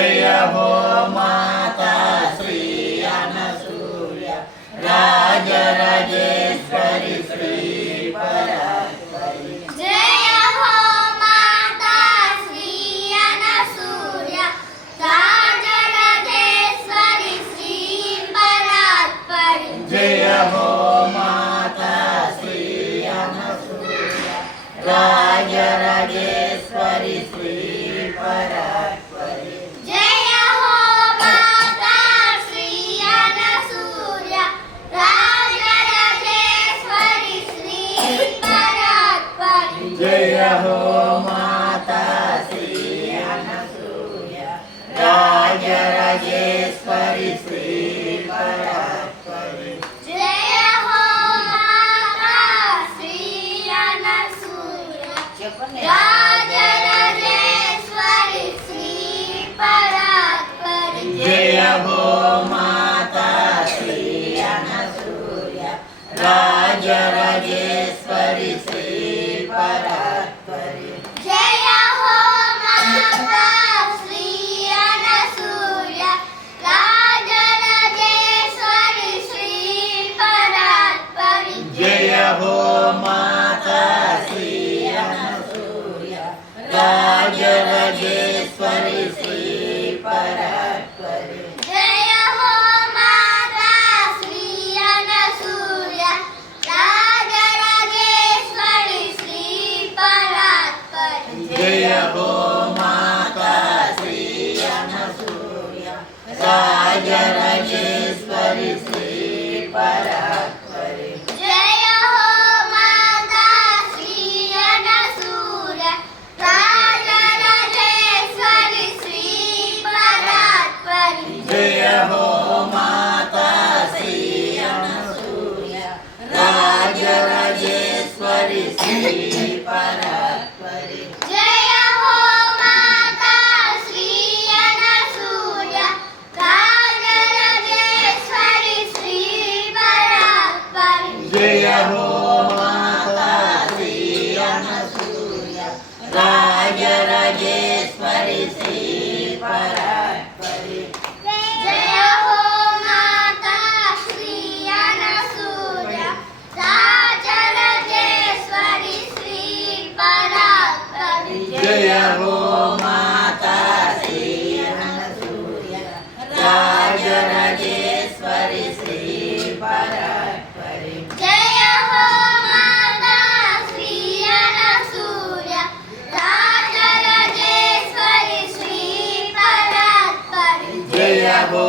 जय हो माता श्री अनसूया राजराजेश्वरी श्री परात्परी। जय हो माता श्री अनसूया राजराजेश्वरी श्री परात्परी। जय हो माता श्री अनसूया राजराजेश्वरी श्री परात्परी। जय हो माता श्री अनसूया राजराजेश्वरी श्री परात्परी। जय हो माता श्री अनसूया राजराजेश्वरी श्री परात्परी। जय हो माता श्री अनसूया राजराजेश्वरी श्री परात्परी। जय हो माता श्री अनसूया राजराजेश्वरी श्री परात्परी। जय हो माता श्री अनसूया राजराजेश्वरी श्री परात्परी। जय हो माता श्री अनसूया राजराजेश्वरी श्री परात्परी। जय हो माता श्री अनसूया राजराजेश्वरी श्री परात्परी। जय हो माता श्री अनसूया राजराजेश्वरी श्री परात्परी। जय हो माता श्री अनसूया राजराजेश्वरी श्री परात्परी। जय हो माता श्री अनसूया राजराजेश्वरी श्री परात्परी। जय हो माता श्री अनसूया राजराजेश्वरी श्री परात्परी। जय हो माता श्री अनसूया राजराजेश्वरी श्री परात्परी। जय हो माता श्री अनसूया राजराजेश्वरी श्री परात्परी। जय हो माता श्री अनसूया राजराजेश्वरी श्री परात्परी। जय हो माता श्री अनसूया राजराजेश्वरी श्री परात्परी। जय हो